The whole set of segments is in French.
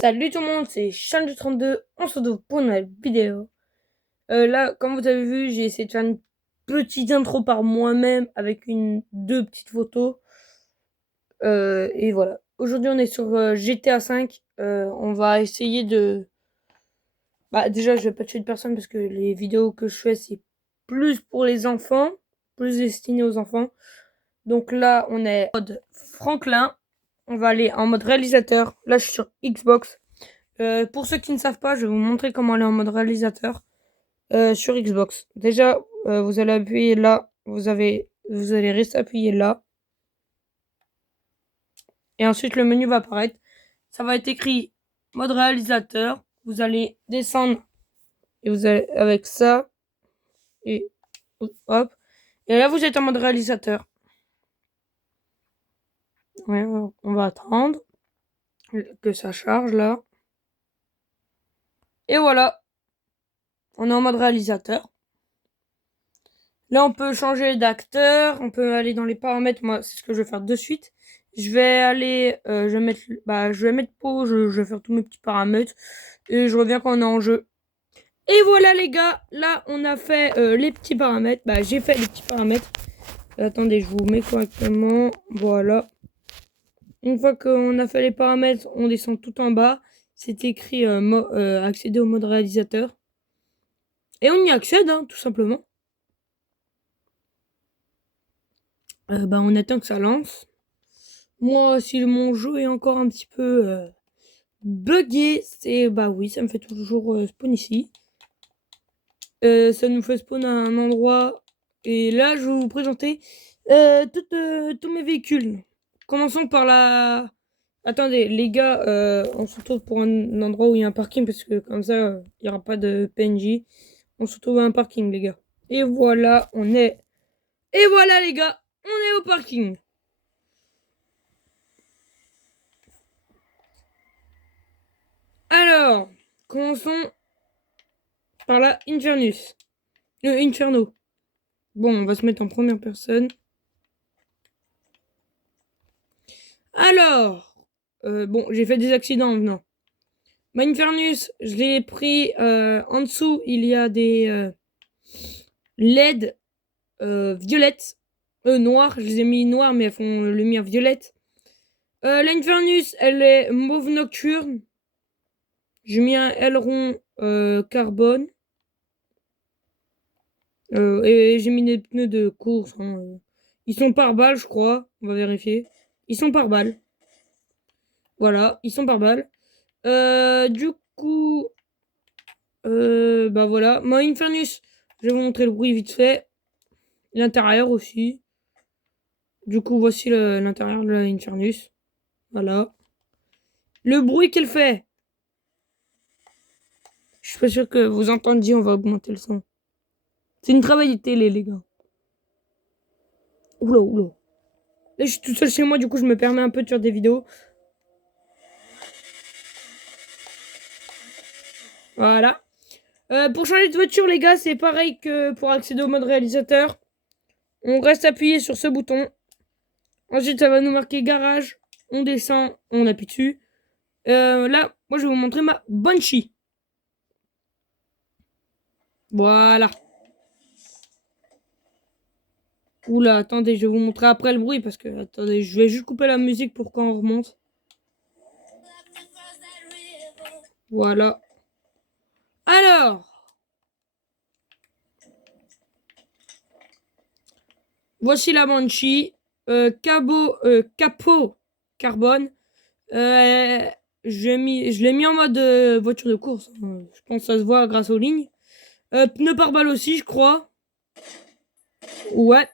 Salut tout le monde, c'est Charles du 32, on se retrouve pour une nouvelle vidéo. Là, comme vous avez vu, j'ai essayé de faire une petite intro par moi-même avec deux petites photos. Et voilà. Aujourd'hui, on est sur GTA 5. On va essayer de... Bah, déjà, je vais pas tuer de personne parce que les vidéos que je fais, c'est plus pour les enfants, plus destiné aux enfants. Donc là, on est en mode Franklin. On va aller en mode réalisateur. Là, je suis sur Xbox. Pour ceux qui ne savent pas, je vais vous montrer comment aller en mode réalisateur sur Xbox. Déjà, vous allez appuyer là, vous allez rester appuyé là, et ensuite le menu va apparaître. Ça va être écrit mode réalisateur. Vous allez descendre et vous allez avec ça et hop. Et là, vous êtes en mode réalisateur. Ouais, on va attendre que ça charge là. Et voilà, on est en mode réalisateur. Là, on peut changer d'acteur, on peut aller dans les paramètres. Moi, c'est ce que je vais faire de suite. Je vais aller, je vais mettre pause, je vais faire tous mes petits paramètres et je reviens quand on est en jeu. Et voilà les gars, là on a fait les petits paramètres. Bah, j'ai fait les petits paramètres. Attendez, je vous mets correctement. Voilà. Une fois qu'on a fait les paramètres, on descend tout en bas. C'est écrit accéder au mode réalisateur. Et on y accède, hein, tout simplement. On attend que ça lance. Moi, si mon jeu est encore un petit peu buggé, c'est bah oui, ça me fait toujours spawn ici. Ça nous fait spawn à un endroit. Et là, je vais vous présenter tous mes véhicules. Commençons par la... Attendez, les gars, on se retrouve pour un endroit où il y a un parking, parce que comme ça, il n'y aura pas de PNJ. On se retrouve à un parking, les gars. Et voilà, on est... Et voilà, les gars, on est au parking. Alors, commençons par la Infernus. Inferno. Bon, on va se mettre en première personne. Alors, bon, j'ai fait des accidents en venant. Ma Infernus, je l'ai pris en dessous, il y a des LED violettes, noires. Je les ai mis noires, mais elles font lumière violette. L'Infernus, elle est mauve nocturne. J'ai mis un aileron carbone. Et j'ai mis des pneus de course. Hein. Ils sont par balle, je crois. On va vérifier. Ils sont par balle. Voilà, ils sont par balle. Du coup, bah voilà. Moi, Infernus, je vais vous montrer le bruit vite fait. L'intérieur aussi. Du coup, voici l'intérieur de la Infernus. Voilà. Le bruit qu'elle fait. Je suis pas sûr que vous entendiez, on va augmenter le son. C'est une travail de télé, les gars. Oula, oula. Là, je suis tout seul chez moi, du coup, je me permets un peu de faire des vidéos. Voilà. Pour changer de voiture, les gars, c'est pareil que pour accéder au mode réalisateur. On reste appuyé sur ce bouton. Ensuite, ça va nous marquer garage. On descend, on appuie dessus. Là, moi, je vais vous montrer ma Banshee. Voilà. Oula, attendez, je vais vous montrer après le bruit parce que, attendez, je vais juste couper la musique pour quand on remonte. Voilà. Alors, voici la Banshee. Capot carbone. Je l'ai mis en mode voiture de course. Je pense que ça se voit grâce aux lignes. Pneu par balle aussi, je crois. Ouais.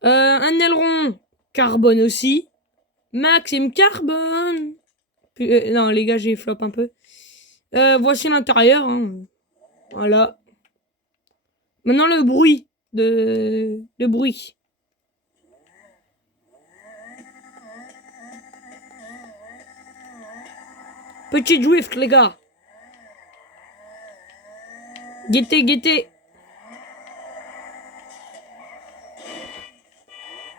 Un aileron carbone aussi. Maxime carbone. Non, les gars, j'ai flop un peu. Voici l'intérieur. Hein. Voilà. Maintenant, le bruit. Le bruit. Petit drift, les gars. Guettez, guettez.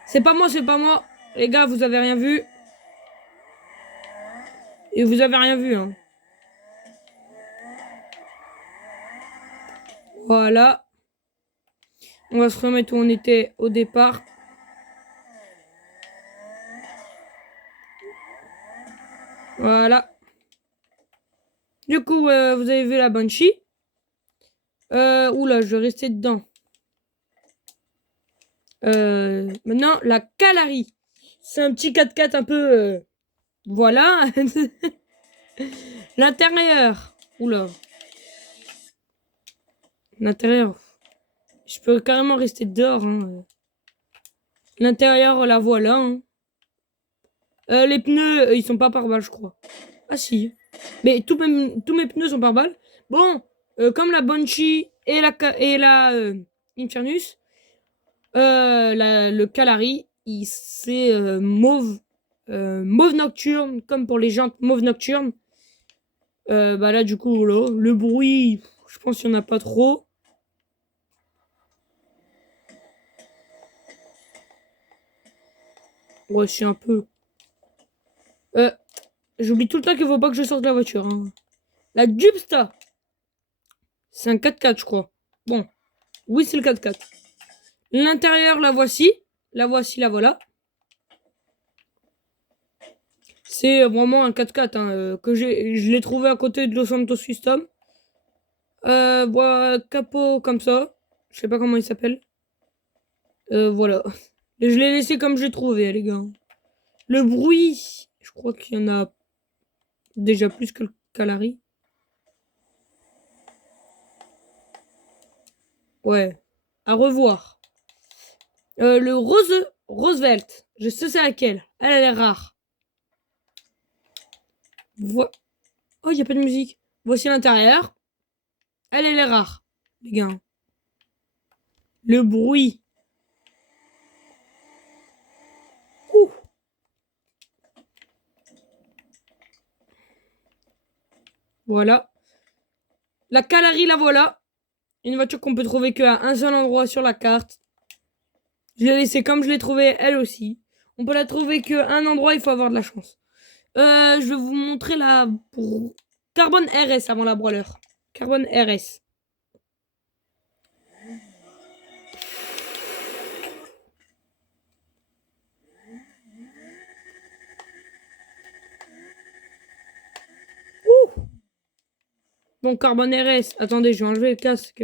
C'est pas moi, c'est pas moi. Les gars, vous avez rien vu. Et vous avez rien vu, hein. Voilà. On va se remettre où on était au départ. Voilà. Du coup, vous avez vu la Banshee. Oula, je vais rester dedans. Maintenant, la Kalari. C'est un petit 4x4 un peu... voilà. L'intérieur. Oula. L'intérieur. Je peux carrément rester dehors. Hein. L'intérieur, la voilà. Hein. Les pneus, ils sont pas par balle, je crois. Ah si. Mais tous mes pneus sont par balle. Bon, comme la Banshee et la Infernus, le Kalari, c'est mauve. Mauve nocturne, comme pour les jantes mauve nocturne. Bah là, du coup, là, le bruit, je pense qu'il n'y en a pas trop. Ouais, c'est un peu. J'oublie tout le temps qu'il faut pas que je sorte de la voiture. Hein. La Dubsta. C'est un 4x4, je crois. Bon. Oui, c'est le 4x4. L'intérieur, la voici. La voici, la voilà. C'est vraiment un 4x4 hein, je l'ai trouvé à côté de Los Santos Custom. Capot comme ça. Je sais pas comment il s'appelle. Voilà. Et je l'ai laissé comme j'ai trouvé, les gars. Le bruit, je crois qu'il y en a déjà plus que le Kalari. Ouais. À revoir. Le Roosevelt. Je sais c'est laquelle. Elle est rare. Oh, il n'y a pas de musique. Voici l'intérieur. Elle est rare, les gars. Le bruit. Ouh. Voilà. La Kalari, la voilà. Une voiture qu'on peut trouver qu'à un seul endroit sur la carte. Je l'ai laissée comme je l'ai trouvée, elle aussi. On peut la trouver qu'à un endroit, il faut avoir de la chance. Je vais vous montrer la Carbone RS avant la Brawler. Carbone RS. Ouh. Bon, Carbone RS. Attendez, je vais enlever le casque.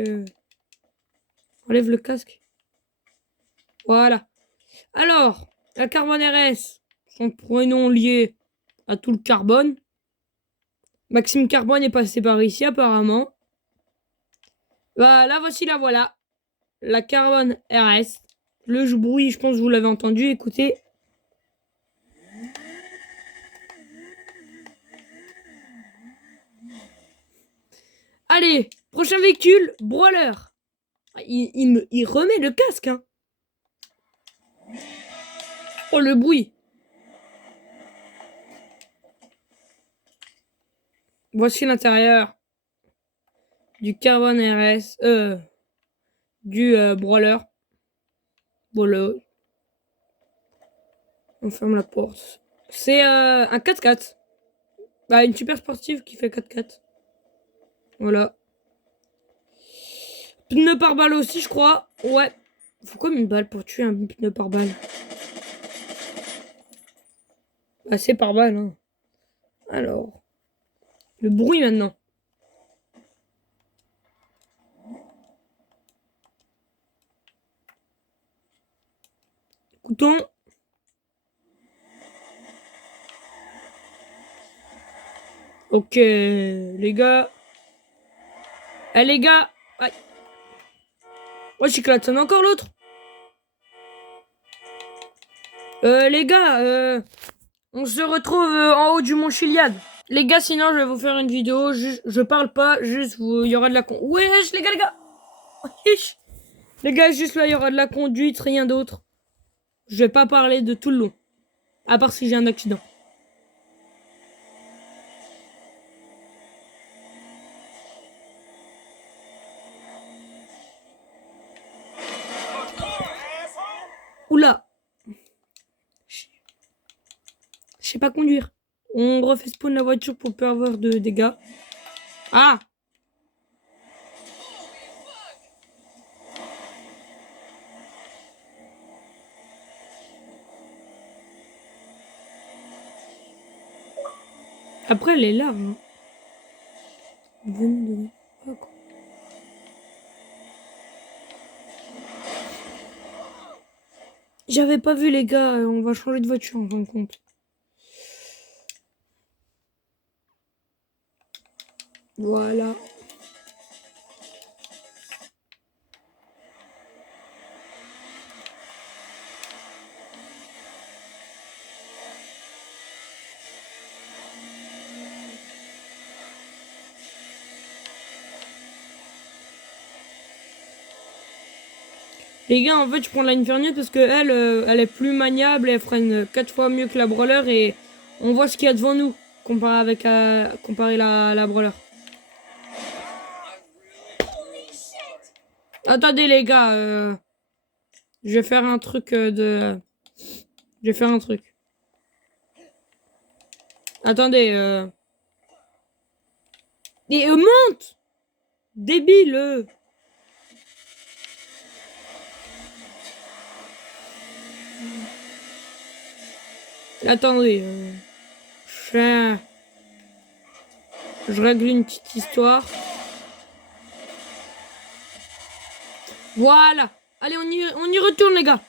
Enlève le casque. Voilà. Alors, la Carbone RS, son prénom lié à tout le carbone. Maxime Carbone est passé par ici apparemment. Bah, la voici, la voilà. La Carbone RS. Le bruit, je pense que vous l'avez entendu. Écoutez. Allez, prochain véhicule, Brawler. Il remet le casque. Hein. Oh, le bruit. Voici l'intérieur du Carbone RS. Du Brawler. Voilà. On ferme la porte. C'est un 4x4. Bah, une super sportive qui fait 4x4. Voilà. Pneu par balle aussi, je crois. Ouais. Faut comme une balle pour tuer un pneu par balle. Bah, c'est par balle. Hein. Alors. Le bruit maintenant. Écoutons. Ok, les gars. Eh, les gars. Aïe. Ouais, Chiclate, sonne encore l'autre. Les gars, on se retrouve en haut du mont Chiliad. Les gars, sinon, je vais vous faire une vidéo. Je parle pas, juste, il y aura de la con. Wesh, les gars. Les gars, juste là, il y aura de la conduite, rien d'autre. Je vais pas parler de tout le long. À part si j'ai un accident. Oula. Je sais pas conduire. On refait spawn la voiture pour pas avoir de dégâts. Ah! Après, elle est là. Hein. J'avais pas vu, les gars. On va changer de voiture en fin de compte. Voilà. Les gars, en fait, je prends la Inferniette parce que elle est plus maniable, elle freine 4 fois mieux que la Brawler et on voit ce qu'il y a devant nous comparé la Brawler. Attendez les gars, je vais faire un truc Je vais faire un truc. Attendez, Et monte! Débile! Attendez, je règle une petite histoire. Voilà. Allez, on y retourne, les gars.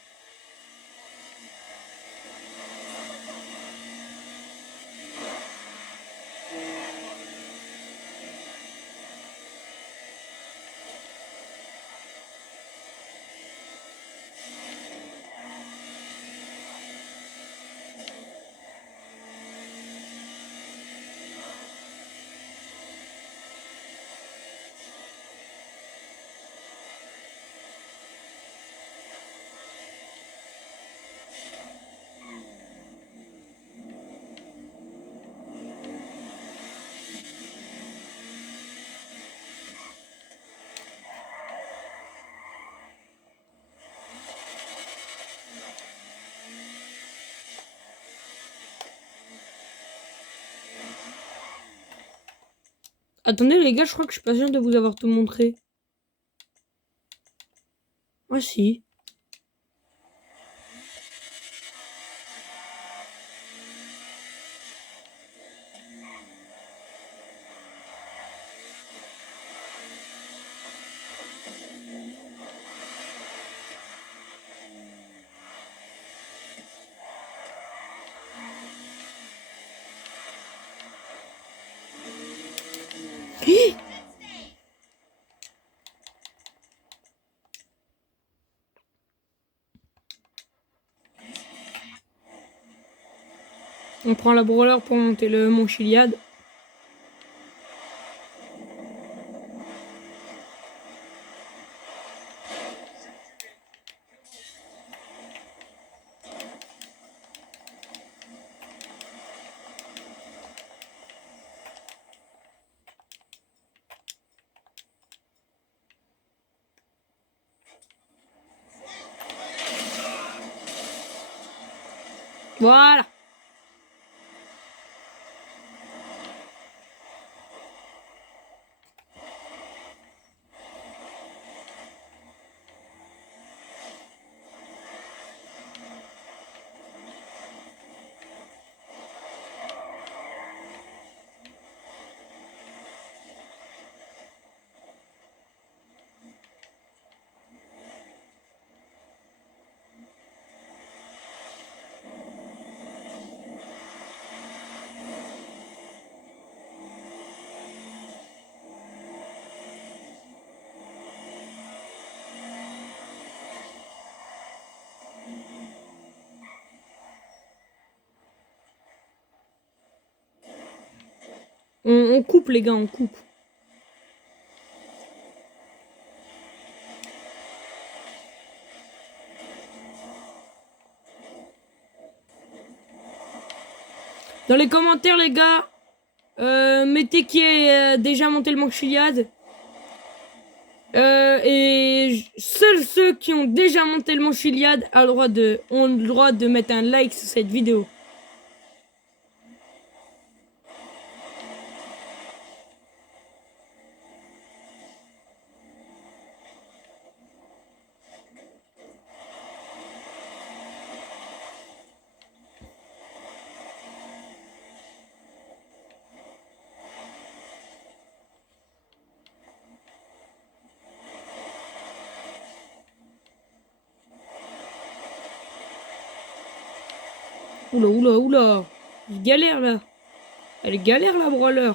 Attendez, les gars, je crois que je suis pas sûr de vous avoir tout montré. Ah si. On prend la Brawler pour monter le mont Chiliad. Voilà. On coupe, les gars, on coupe. Dans les commentaires, les gars, mettez qui est déjà monté le mont Chiliad. Et seuls ceux qui ont déjà monté le mont Chiliad ont le droit de mettre un like sur cette vidéo. Oula, oula, oula. Il galère là. Elle galère la brawler.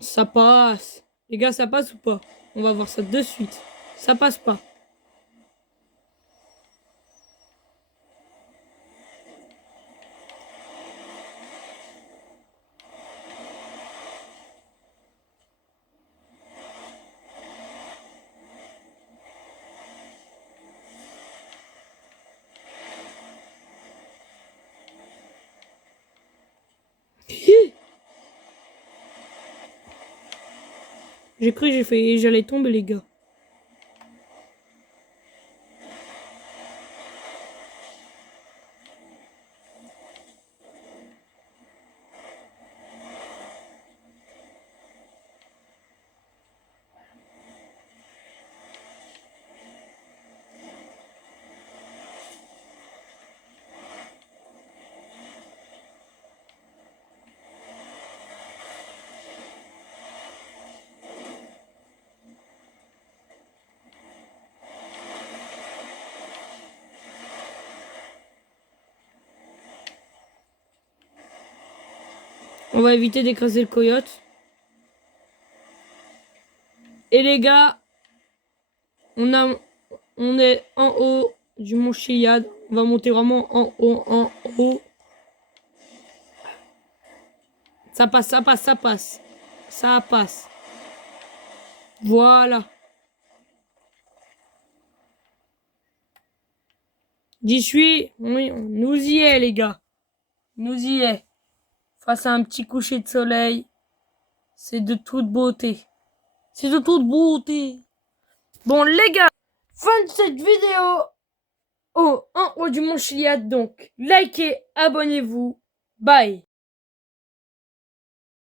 Ça passe. Les gars, ça passe ou pas? On va voir ça de suite. Ça passe pas. J'ai cru que j'allais tomber, les gars. On va éviter d'écraser le coyote. Et les gars, on est en haut du mont Chiliad. On va monter vraiment en haut, en haut. Ça passe, ça passe, ça passe. Ça passe. Voilà. J'y suis. Oui, nous y est, les gars. Nous y est. Face à un petit coucher de soleil. C'est de toute beauté. C'est de toute beauté. Bon, les gars, fin de cette vidéo. En haut du mont Chiliad, donc. Likez, abonnez-vous. Bye.